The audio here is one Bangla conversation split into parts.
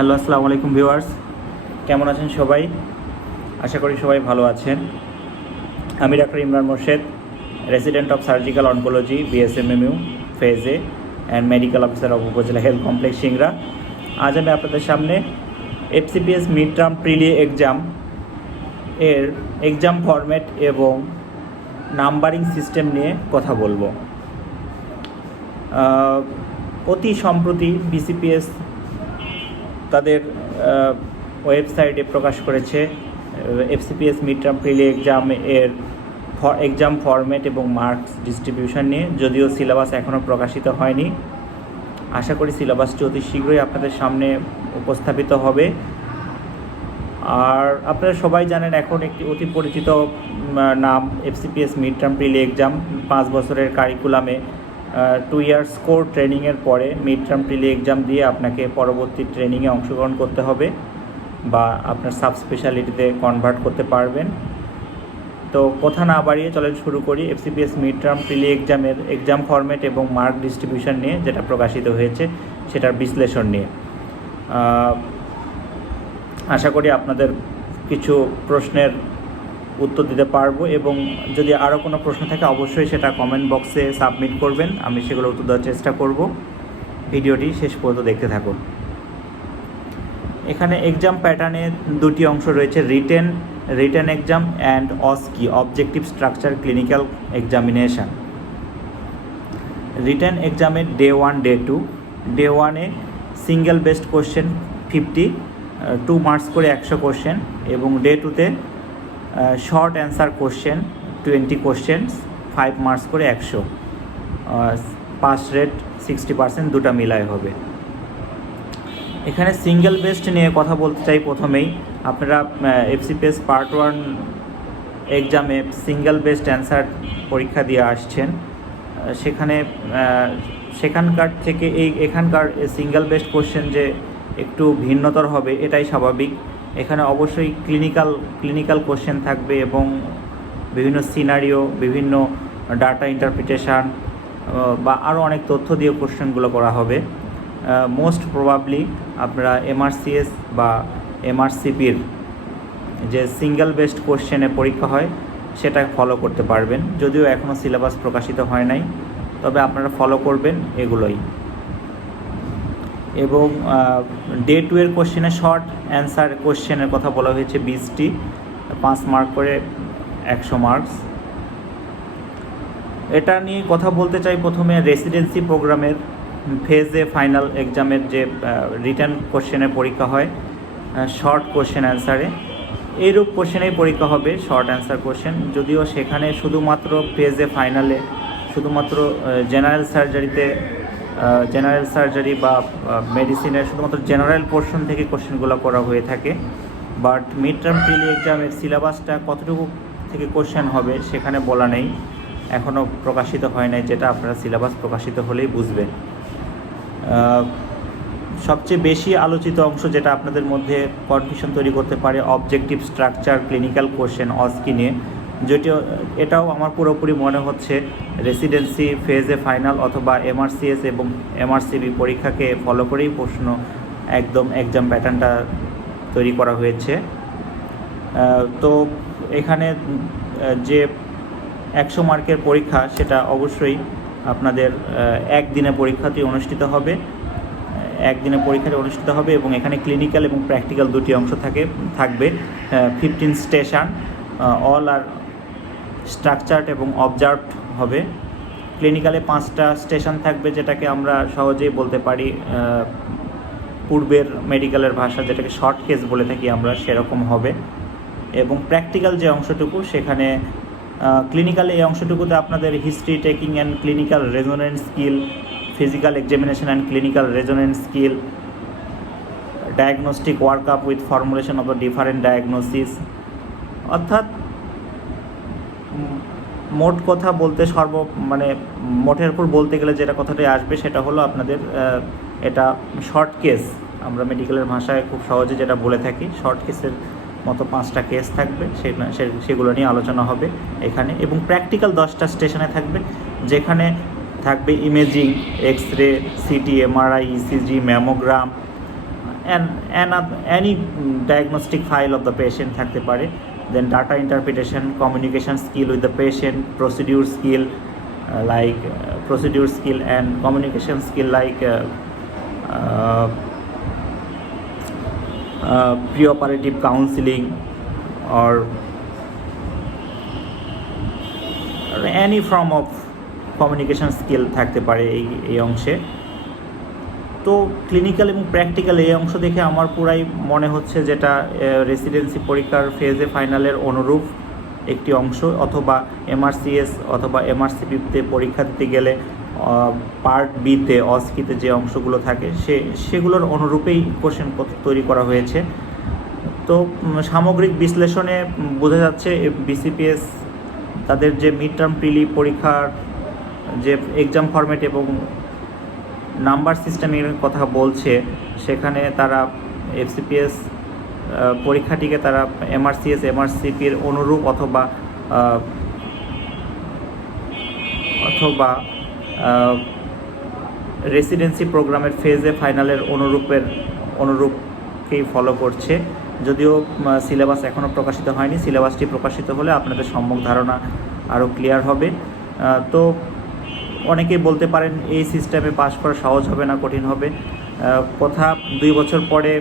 হ্যালো, আসসালামু আলাইকুম ভিউয়ার্স। কেমন আছেন সবাই? আশা করি সবাই ভালো আছেন। আমি doctor Imran Morshed, resident of surgical oncology, BSMMU phase A and medical officer of উপজেলা হেলথ কমপ্লেক্স সিংড়া। আজ আমি আপনাদের সামনে এফসিপিএস মিড টার্ম প্রিলি এক্সাম এর এক্সাম ফরম্যাট এবং নাম্বারিং সিস্টেম নিয়ে কথা বলবো। অতি সম্প্রতি বিসিপিএস তাদের ওয়েবসাইটে প্রকাশ করেছে এফসিপিএস মিড টার্ম প্রিলি এক্সাম ফরম্যাট এবং মার্কস ডিস্ট্রিবিউশন নিয়ে। যদিও সিলেবাস এখনও প্রকাশিত হয়নি, আশা করি সিলেবাসটি অতি শীঘ্রই আপনাদের সামনে উপস্থাপিত হবে। আর আপনারা সবাই জানেন, এখন একটি অতি পরিচিত নাম এফসিপিএস মিড টার্ম প্রিলি এক্সাম। 5 বছরের কারিকুলামে 2 ইয়ার্স কোর ট্রেনিংয়ের পরে মিড টার্ম প্রিলি এক্সাম দিয়ে আপনাকে পরবর্তী ট্রেনিংয়ে অংশগ্রহণ করতে হবে বা আপনার সাব স্পেশালিটিতে কনভার্ট করতে পারবেন। তো কথা না বাড়িয়ে চলেন শুরু করি এফসিপিএস মিড টার্ম প্রিলি এক্সামের এক্সাম ফরম্যাট এবং মার্ক ডিস্ট্রিবিউশন নিয়ে, যেটা প্রকাশিত হয়েছে সেটার বিশ্লেষণ নিয়ে। আশা করি আপনাদের কিছু প্রশ্নের উত্তর দিতে পারবো, এবং যদি আরও কোনো প্রশ্ন থাকে অবশ্যই সেটা কমেন্ট বক্সে সাবমিট করবেন, আমি সেগুলো উত্তর দেওয়ার চেষ্টা করব। ভিডিওটি শেষ পর্যন্ত দেখতে থাকুন। এখানে এক্সাম প্যাটার্নে দুটি অংশ রয়েছে, written exam and OSCE, objective structure clinical examination. Written এক্সামের ডে 1 ডে 2। ডে 1-এ সিঙ্গেল বেস্ট কোশ্চেন 50, 2 মার্কস করে 100 কোশ্চেন, এবং ডে 2-তে short answer question 20 questions, 5 marks করে 100। পাস রেট 60%, দুটা মিলায় হবে। এখানে সিঙ্গেল বেস্ট নিয়ে কথা বলতে চাই। প্রথমেই আপনারা এফসিপিএস পার্ট 1 এক্সামে সিঙ্গেল বেস্ট অ্যান্সার পরীক্ষা দিয়ে আসছেন। সেখানকার থেকে এখানকার সিঙ্গেল বেস্ট কোশ্চেন যে একটু ভিন্নতর হবে, এটাই স্বাভাবিক। এখানে অবশ্যই ক্লিনিক্যাল কোশ্চেন থাকবে এবং বিভিন্ন সিনারিও, বিভিন্ন ডাটা ইন্টারপ্রিটেশান বা আরও অনেক তথ্য দিয়ে কোশ্চেনগুলো করা হবে। মোস্ট প্রবাবলি আপনারা এমআরসিএস বা এমআরসিপির যে সিঙ্গেল বেস্ট কোশ্চেনে পরীক্ষা হয় সেটা ফলো করতে পারবেন, যদিও এখনও সিলেবাস প্রকাশিত হয় নাই, তবে আপনারা ফলো করবেন এগুলোই। এবং ডে 2-এর কোশ্চেনে শর্ট অ্যান্সার কোশ্চেনের কথা বলা হয়েছে 20টি, 5 মার্ক করে 100 মার্কস। এটা নিয়ে কথা বলতে চাই। প্রথমে রেসিডেন্সি প্রোগ্রামের ফেজ এ ফাইনাল এক্সামের যে রিটার্ন কোশ্চেনের পরীক্ষা হয় শর্ট কোশ্চেন অ্যান্সারে, এইরূপ কোশ্চেনেই পরীক্ষা হবে, শর্ট অ্যান্সার কোশ্চেন। যদিও সেখানে শুধুমাত্র ফেজ এ ফাইনালে শুধুমাত্র জেনারেল সার্জারি বা মেডিসিনের শুধুমাত্র জেনারেল পোর্শন থেকে কোশ্চেনগুলো করা হয়ে থাকে। বাট মিড টার্ম প্রিলি এক্সামের সিলেবাসটা কতটুকু থেকে কোশ্চেন হবে সেখানে বলা নেই, এখনও প্রকাশিত হয় নাই, যেটা আপনারা সিলেবাস প্রকাশিত হলেই বুঝবেন। সবচেয়ে বেশি আলোচিত অংশ যেটা আপনাদের মধ্যে কনফিউশন তৈরি করতে পারে, অবজেক্টিভ স্ট্রাকচার ক্লিনিক্যাল কোশ্চেন অস্কি নিয়ে, এটাও আমার পুরোপুরি মনে হচ্ছে রেসিডেন্সি ফেজে ফাইনাল অথবা এমআরসিএস এবং এমআরসিবি পরীক্ষাকে ফলো করেই প্রশ্ন একদম এক্সাম প্যাটার্নটা তৈরি করা হয়েছে। তো এখানে যে 100 মার্কের পরীক্ষা সেটা অবশ্যই আপনাদের একদিনে পরীক্ষাটি অনুষ্ঠিত হবে এবং এখানে ক্লিনিক্যাল এবং প্র্যাকটিক্যাল দুটি অংশ থাকবে। 15 স্টেশন, অল আর স্ট্রাকচার্ড এবং অবজার্ভড হবে। ক্লিনিক্যালে 5টা স্টেশন থাকবে, যেটাকে আমরা সহজেই বলতে পারি পূর্বের মেডিকেলের ভাষা যেটাকে শর্ট কেস বলে থাকি আমরা, সেরকম হবে। এবং প্র্যাকটিক্যাল যে অংশটুকু, সেখানে ক্লিনিক্যালে এই অংশটুকুতে আপনাদের history taking and clinical resonance skill, physical examination and clinical resonance skill, diagnostic workup with formulation of the different diagnosis. অর্থাৎ মোট কথা বলতে মোটের উপর বলতে গেলে যেটা কথাটাই আসবে সেটা হলো আপনাদের এটা শর্ট কেস, আমরা মেডিকেলের ভাষায় খুব সহজে যেটা বলে থাকি, শর্ট কেসের মতো 5টা কেস থাকবে, সেগুলো নিয়ে আলোচনা হবে এখানে। এবং প্র্যাকটিক্যাল 10টা স্টেশনে থাকবে, যেখানে থাকবে imaging, X ray, city, MRI, ECG, mammogram, any diagnostic file of the patient থাকতে পারে। Then data interpretation, communication skill with the patient, procedure skill and communication skill like pre-operative counseling or any form of communication skill থাকতে পারে এই অংশে। তো ক্লিনিক্যাল এবং প্র্যাকটিক্যাল এই অংশ দেখে আমার পুরাই মনে হচ্ছে যেটা রেসিডেন্সি পরীক্ষার ফেজে ফাইনালের অনুরূপ একটি অংশ, অথবা এমআরসিএস অথবা এমআরসিপিতে পরীক্ষা দিতে গেলে পার্ট বিতে অস্কিতে যে অংশগুলো থাকে সেগুলোর অনুরূপেই কোশ্চেন তৈরি করা হয়েছে। তো সামগ্রিক বিশ্লেষণে বোঝা যাচ্ছে বিসিপিএস তাদের যে মিড টার্ম প্রিলি পরীক্ষার যে এক্সাম ফরম্যাট এবং নাম্বার সিস্টেমের কথা বলছে, সেখানে তারা এফসিপিএস পরীক্ষাটিকে তারা এমআরসিএস এমআরসিপির অনুরূপ অথবা রেসিডেন্সি প্রোগ্রামের ফেজে ফাইনালের অনুরূপকেই ফলো করছে। যদিও সিলেবাস এখনও প্রকাশিত হয়নি, সিলেবাসটি প্রকাশিত হলে আপনাদের সম্যক ধারণা আরও ক্লিয়ার হবে। তো অনেকেই বলতে পারেন এই সিস্টেমে পাস করা সহজ হবে না কঠিন হবে। কথা 2 বছর পরে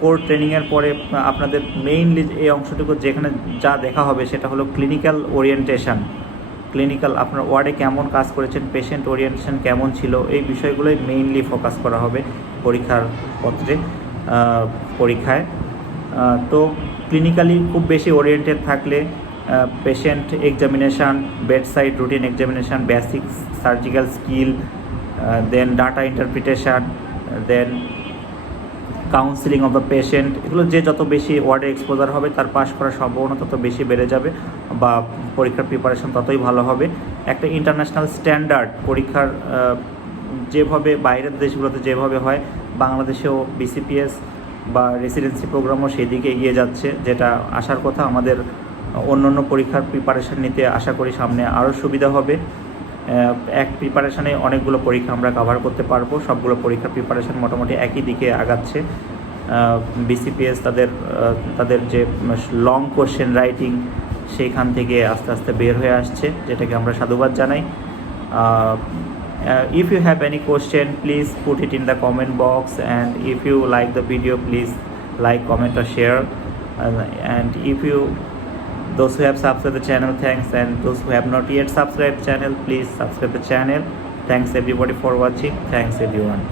কোর ট্রেনিংয়ের পরে আপনাদের মেইনলি এই অংশটুকু যেখানে যা দেখা হবে সেটা হলো ক্লিনিক্যাল ওরিয়েন্টেশন। ক্লিনিক্যাল আপনার ওয়ার্ডে কেমন কাজ করেছেন, পেশেন্ট ওরিয়েন্টেশন কেমন ছিল, এই বিষয়গুলোই মেইনলি ফোকাস করা হবে পরীক্ষায়। তো ক্লিনিক্যালি খুব বেশি ওরিয়েন্টেড থাকলে patient examination, bedside routine examination, basic surgical skill, then data interpretation, then counselling of the patient, এগুলো যে যত বেশি ওয়ার্ডে এক্সপোজার হবে তার পাস করার সম্ভাবনা তত বেশি বেড়ে যাবে বা পরীক্ষার প্রিপারেশন ততই ভালো হবে। একটা ইন্টারন্যাশনাল স্ট্যান্ডার্ড পরীক্ষার যেভাবে বাইরের দেশগুলোতে যেভাবে হয়, বাংলাদেশেও বিসিপিএস বা রেসিডেন্সি প্রোগ্রামও সেই দিকে এগিয়ে যাচ্ছে, যেটা আসার কথা। আমাদের অন্য পরীক্ষার প্রিপারেশান নিতে আশা করি সামনে আরও সুবিধা হবে। এক প্রিপারেশানে অনেকগুলো পরীক্ষা আমরা কভার করতে পারবো। সবগুলো পরীক্ষার প্রিপারেশান মোটামুটি একই দিকে আগাচ্ছে। বিসিপিএস তাদের যে লং কোশ্চেন রাইটিং সেইখান থেকে আস্তে আস্তে বের হয়ে আসছে, যেটাকে আমরা সাধুবাদ জানাই। If you have any question, please put it in the comment box, and if you like the video, please like, comment or share. And if those who have subscribed the channel, thanks, and those who have not yet subscribed channel, please subscribe the channel. Thanks everybody for watching. Thanks everyone.